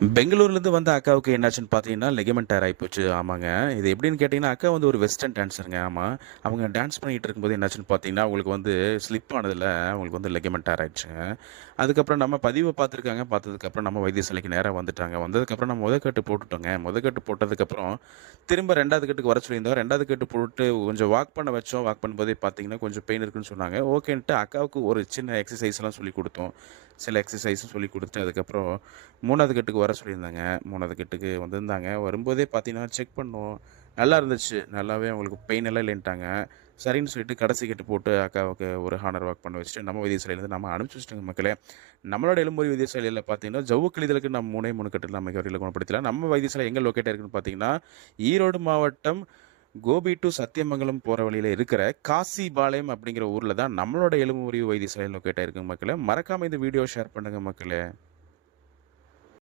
பெங்களூர்லேருந்து வந்த அக்காவுக்கு என்னாச்சுன்னு பார்த்தீங்கன்னா லெகமெண்ட் டயர் ஆகிப்போச்சு ஆமாங்க. இது எப்படின்னு கேட்டிங்கன்னா அக்கா வந்து ஒரு வெஸ்டர்ன் டான்ஸருங்க ஆமாம் அவங்க டான்ஸ் பண்ணிகிட்டு இருக்கும்போது என்னாச்சுன்னு பார்த்தீங்கன்னா அவங்களுக்கு வந்து ஸ்லிப் ஆனதில் அவங்களுக்கு வந்து லெகமெண்ட் டயர் ஆயிடுச்சுங்க. அதுக்கப்புறம் நம்ம பதிவை பார்த்துருக்காங்க. பார்த்ததுக்கப்புறம் நம்ம வைத்தியசாலைக்கு நேராக வந்துட்டாங்க. வந்ததுக்கப்புறம் நம்ம முதக்கட்டு போட்டுட்டோங்க. முதக்கட்டு போட்டதுக்கப்புறம் திரும்ப ரெண்டாவது கட்டுக்கு வர சொல்லியிருந்தோம். ரெண்டாவது கட்டு போட்டு கொஞ்சம் வாக் பண்ண வச்சோம். வாக் பண்ணும்போதே பார்த்தீங்கன்னா கொஞ்சம் பெயின் இருக்குன்னு சொன்னாங்க. ஓகேன்ட்டு அக்காவுக்கு ஒரு சின்ன எக்ஸசைஸ்லாம் சொல்லி கொடுத்தோம். சில எக்ஸசைஸும் சொல்லி கொடுத்து அதுக்கப்புறம் மூணாவது கட்டுக்கு வர சொல்லியிருந்தாங்க. மூணாவது கட்டுக்கு வந்திருந்தாங்க. வரும்போதே பார்த்தீங்கன்னா செக் பண்ணோம். நல்லா இருந்துச்சு. நல்லாவே அவங்களுக்கு பெயின் எல்லாம் இல்லைன்ட்டாங்க. சரின்னு சொல்லிட்டு கடைசி கட்டு போட்டு அக்காவுக்கு ஒரு ஹானர் ஒர்க் பண்ண வச்சுட்டு நம்ம வைத்தியசாலையிலேருந்து நம்ம அனுப்பிச்சி வச்சுட்டோங்க மக்களே. நம்மளோட எலும்புரி வைத்தியசாலையில் பார்த்தீங்கன்னா ஜவ்வு கழிதலுக்கு நம்ம மூணே மூணு கட்டு நம்ம வரையில் குணப்படுத்தலாம் நம்ம வைத்தியசாலை எங்கே லொக்கேட் இருக்குன்னு பார்த்தீங்கன்னா ஈரோடு மாவட்டம் கோபி டு சத்தியமங்கலம் போகிற வழியில் இருக்கிற காசிபாளையம் அப்படிங்கிற ஊரில் தான் நம்மளோட எலும்பு முறிவு வைத்தியசாலை லொக்கேட் ஆயிருக்கு மக்களே. மறக்காமல் இந்த வீடியோ ஷேர் பண்ணுங்கள் மக்களே.